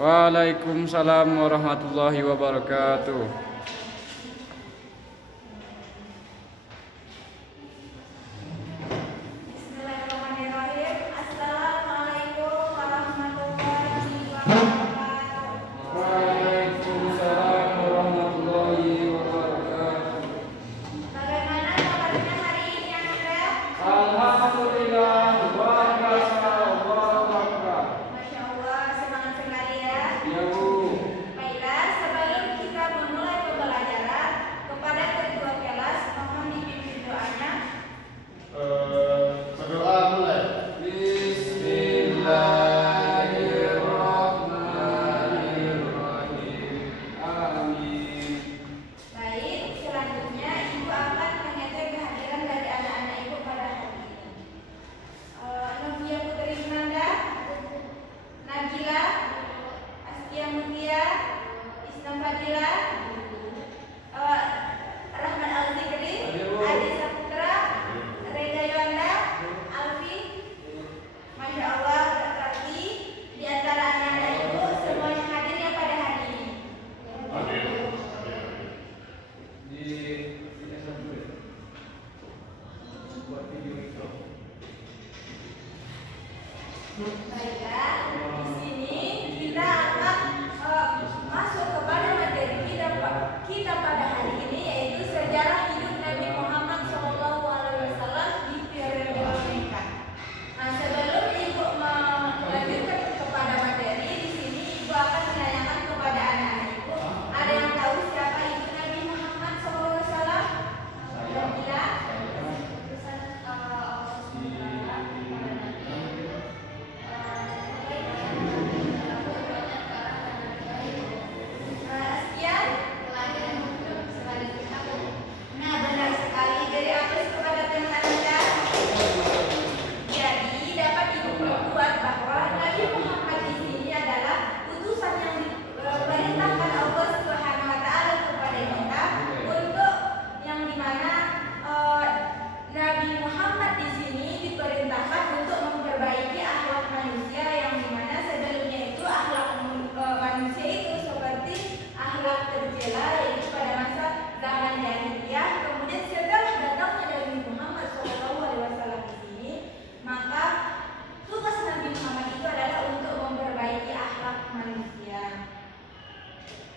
Waalaikumsalam warahmatullahi wabarakatuh. Bismillahirrahmanirrahim. Assalamualaikum warahmatullahi wabarakatuh. Waalaikumsalam warahmatullahi wabarakatuh. Bagaimana kabarnya hari ini, Anda? Alhamdulillah, luar biasa, Allahu Akbar. Masya Allah, semangat sekali ya. Ya Bu. Baiklah, sebelum kita memulai pembelajaran, kepada ketua kelas mohon dipimpin doanya. Berdoa mulai. Bismillahirrahmanirrahim. Amin. Baik, selanjutnya Ibu akan mengecek kehadiran dari anak-anak Ibu pada hari ini. Novia Putri Nanda, Nabila, Astia Mutia, Islam Fadila, Rahman Al-Zikri, Adi Saputra, Reza Yolanda, Alfi. Masya Allah, berarti di antara anak-anak Ibu semuanya hadir ya pada hari ini. Di satu ya. Buat video itu. Baiklah, di sini kita akan masuk kepada materi kita pada hari ini, yaitu sejarah hidup Nabi Muhammad SAW di periode Mekah. Nah, sebelum Ibu melanjutkan kepada materi, di sini Ibu akan menanyakan kepada anak-anak Ibu, ada yang tahu siapa ibu Nabi Muhammad SAW? Nabila? Nah, benar sekali. Dari Apes kepada teman Anda. Jadi dapat Ibu membuat bahwa Nabi Muhammad di sini adalah utusan yang diperintahkan Allah Subhanahu wa taala kepada kita, untuk yang dimana Nabi Muhammad di sini diperintahkan untuk memperbaiki akhlak manusia, yang dimana sebelumnya itu akhlak manusia itu seperti akhlak tercela, yaitu pada masa zaman jahiliyah. Kemudian setelah datangnya Nabi Muhammad SAW di sini, maka tugas Nabi Muhammad itu adalah untuk memperbaiki akhlak manusia.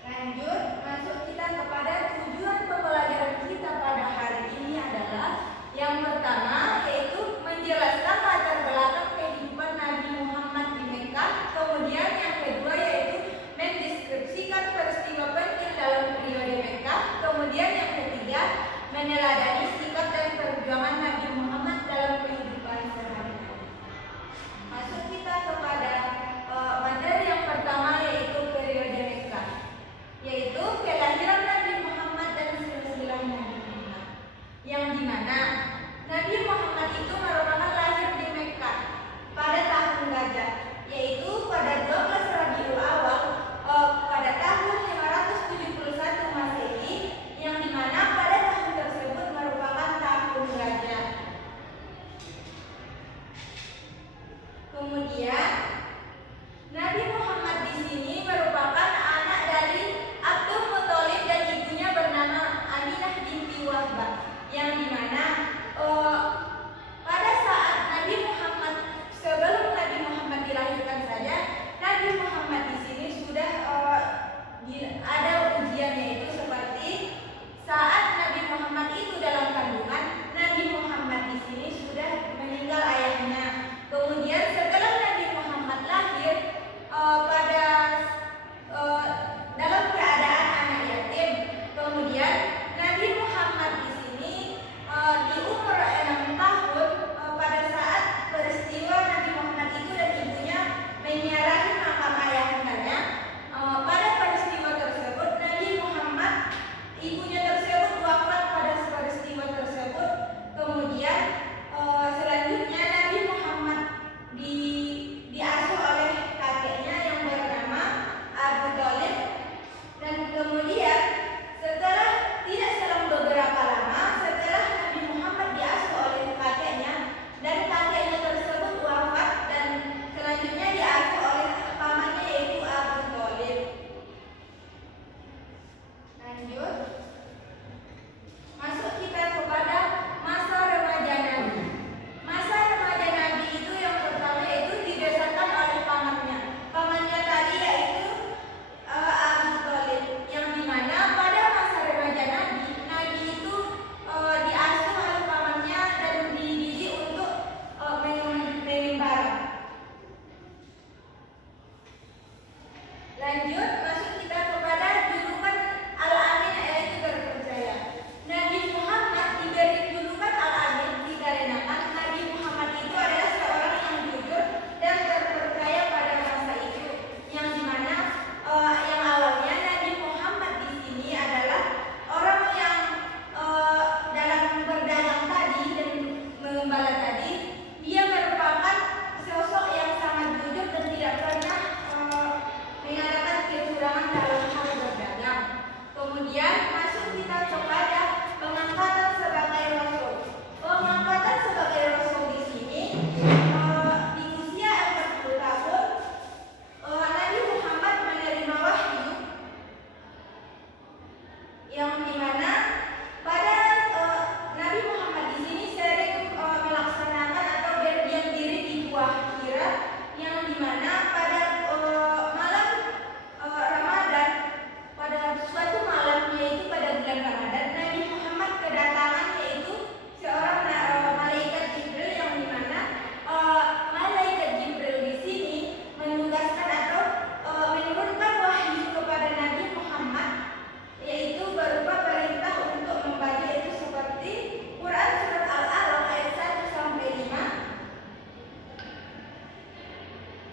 Lanjut, masuk kita kepada tujuan pembelajaran kita pada hari ini adalah yang pertama, yaitu menjelaskan latar belakang kehidupan Nabi Muhammad di Mekah. Kemudian yang kedua yaitu mendeskripsikan peristiwa penting dalam periode Mekah. Kemudian yang ketiga, meneladani sikap dan perjuangan Nabi Muhammad dalam kehidupan sehari-hari. Masuk kita kepada materi yang pertama, yaitu periode Mekah, yaitu kelahiran Nabi Muhammad dan silsilah Nabi Muhammad, yang dimana Nabi Muhammad itu merupakan lahir di Mekah pada tahun gajah, yaitu pada 12 Rabiul Awal pada tahun 571 Masehi, yang dimana pada tahun tersebut merupakan tahun gajah. Kemudian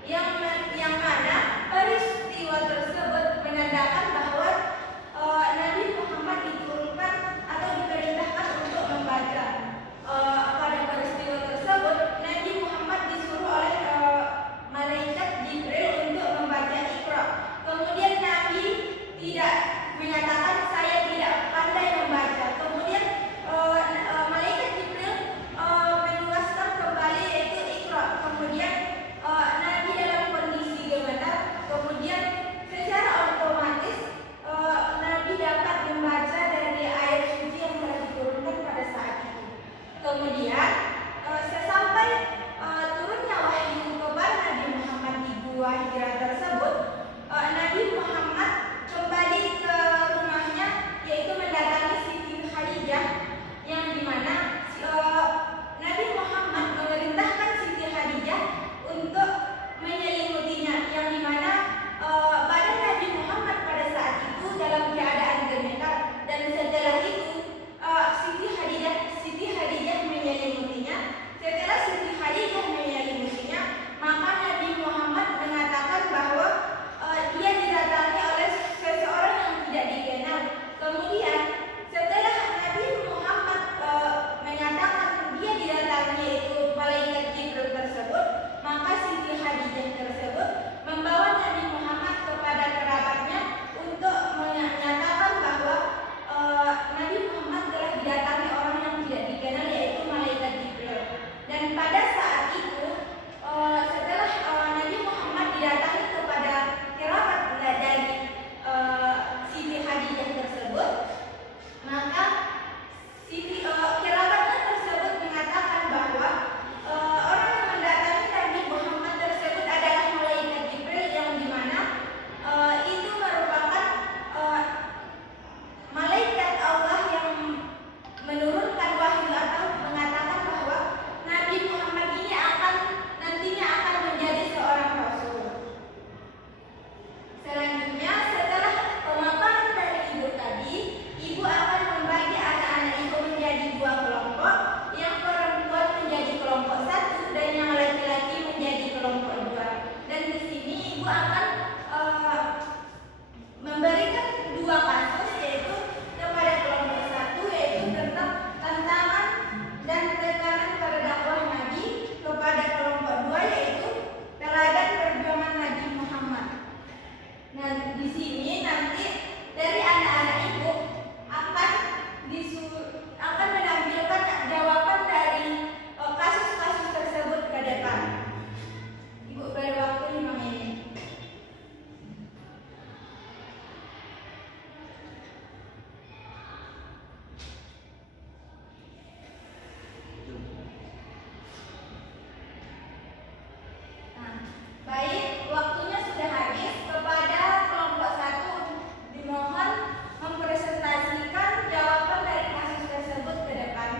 yang mana peristiwa tersebut menandakan bahwa Nabi Muhammad diturunkan atau diperintahkan untuk membaca. Pada peristiwa tersebut Nabi Muhammad disuruh oleh malaikat Jibril untuk membaca Iqra. Kemudian Nabi tidak menyatakan saya tidak pandai membaca. Kemudian malaikat Jibril menugaskan kembali yaitu Iqra. Kemudian Nabi dalam kondisi gemetar. Kemudian secara otomatis Nabi dapat membaca dari ayat suci yang telah diturunkan pada saat itu. Kemudian sesampai turunnya wahyu kepada Nabi Muhammad di Gua Hira tersebut, Nabi Muhammad kembali ke rumahnya, yaitu mendatangi Siti Khadijah, yang dimana Nabi Muhammad memerintahkan Siti Khadijah untuk menyelimutinya, yang dimana badan Nabi Muhammad pada saat itu dalam keadaan gemetar, dan setelah itu Siti Khadijah menyelimutinya. Setelah Siti Khadijah menyelimutinya, maka Nabi Muhammad mengatakan bahwa dia didatangi oleh seseorang yang tidak dikenal. Kemudian setelah Nabi Muhammad menyatakan dia didatangi yaitu malaikat Jibril tersebut, maka Siti Khadijah tersebut membawa Nabi Muhammad kepada kerabatnya untuk menyatakan bahwa Nabi Muhammad telah didatangi orang yang tidak dikenal yaitu malaikat Jibril. Dan pada saat itu setelah Nabi Muhammad didatangi kepada kerabat dari Siti Khadijah tersebut, maka kerabatnya tersebut mengatakan bahwa orang yang mendatangi Nabi Muhammad tersebut adalah malaikat Jibril, yang dimana itu merupakan malaikat Allah yang menurunkan wahyu atau mengatakan bahwa Nabi Muhammad ini nantinya akan menjadi seorang rasul. Selanjutnya, setelah pemaparan dari ibu tadi, ibu akan membagi anak-anak ibu menjadi dua kelompok, yang perempuan menjadi kelompok satu dan yang laki-laki menjadi kelompok dua. Dan di sini ibu akan memberikan dua kasus, yaitu kepada kelompok satu yaitu tentang tantangan dan tekanan pada dakwah Nabi, kepada kelompok dua yaitu teladan perjuangan Nabi Muhammad. Nah, di sini nanti dari anak-anak ibu akan menampilkan jawaban dari kasus-kasus tersebut ke depan. Ibu beri waktu 5 menit. Nah, baik, waktunya sudah habis. Kepada kelompok satu dimohon mempresentasikan jawaban dari kasus tersebut ke depan.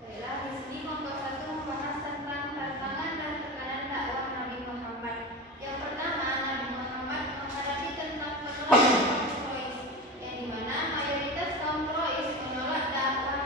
Baiklah, di sini kelompok satu membahas tentang tantangan dan tekanan dakwah Nabi Muhammad. Yang pertama, Nabi Muhammad menghadapi tentang penolakan kaum Quraisy, yang dimana mayoritas kaum Quraisy menolak dakwah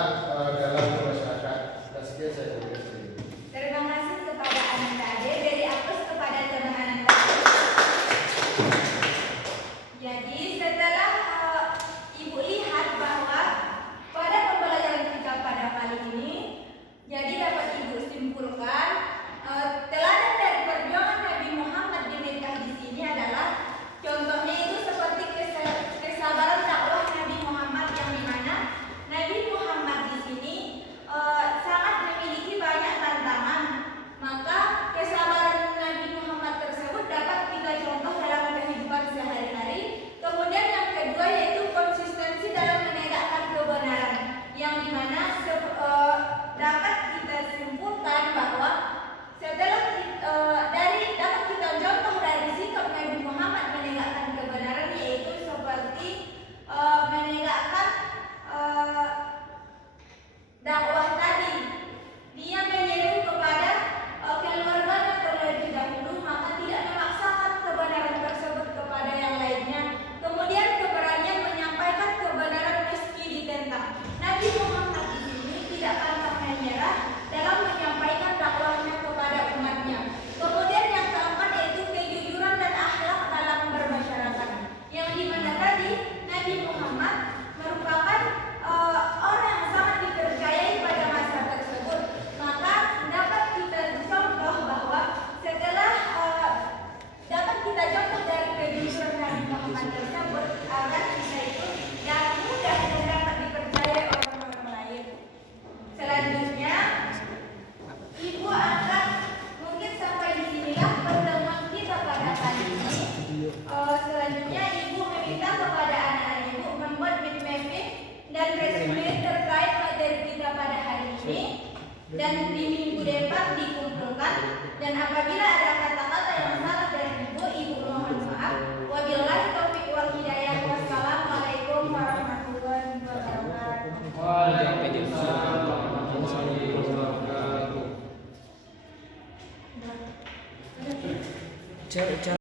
dalam masyarakat. Sekian saya berikan. Terima kasih kepada Ananda Ade, dari Apus kepada teman Ananda. Jadi setelah Ibu lihat bahwa pada pembelajaran kita pada kali ini, jadi dapat Ibu simpulkan teladan dari perjuangan Nabi Muhammad di Mekah di sini adalah contohnya itu seperti kesabaran dakwah Nabi Muhammad, yang dimana Nabi Muhammad di sini sangat memiliki banyak tantangan. Maka kesabaran Nabi Muhammad tersebut dapat kita contoh dalam kehidupan sehari-hari. Kemudian yang kedua yaitu konsistensi dalam menegakkan kebenaran, yang dimana dapat kita simpulkan bahwa setelah dapat kita contoh dari sikap Nabi Muhammad menegakkan kebenaran, yaitu seperti menegakkan dakwah tadi. Dia menyeru kepada keluarganya terlebih dahulu, maka tidak memaksakan kebenaran tersebut kepada yang lainnya. Kemudian keberanian menyampaikan kebenaran meski ditentang. Nabi Muhammad di sini tidak pantang menyerah dalam menyampaikan dakwahnya kepada umatnya. Kemudian yang keempat yaitu kejujuran dan akhlak dalam bermasyarakat, yang dimana tadi Nabi Muhammad merupakan orang yang sangat dipercayai pada masa tersebut. Maka dapat kita contoh bahwa setelah dapat kita contoh dari kejujuran Nabi Muhammad tersebut agar kita itu mudah dan dapat dipercayai orang-orang lain. Selanjutnya Ibu akan mungkin sampai di sinilah pertemuan kita pada kali ini. Selanjutnya Ibu meminta kepada anak-anak Ibu membuat bit mapping dan resume terkait materi kita pada hari ini, dan di minggu depan dikumpulkan. Dan apabila ada kata-kata yang salah dari Ibu mohon maaf. Wabillahi taufiq wal hidayah. Wassalamualaikum warahmatullahi wabarakatuh. Waalaikumsalam warahmatullahi wabarakatuh.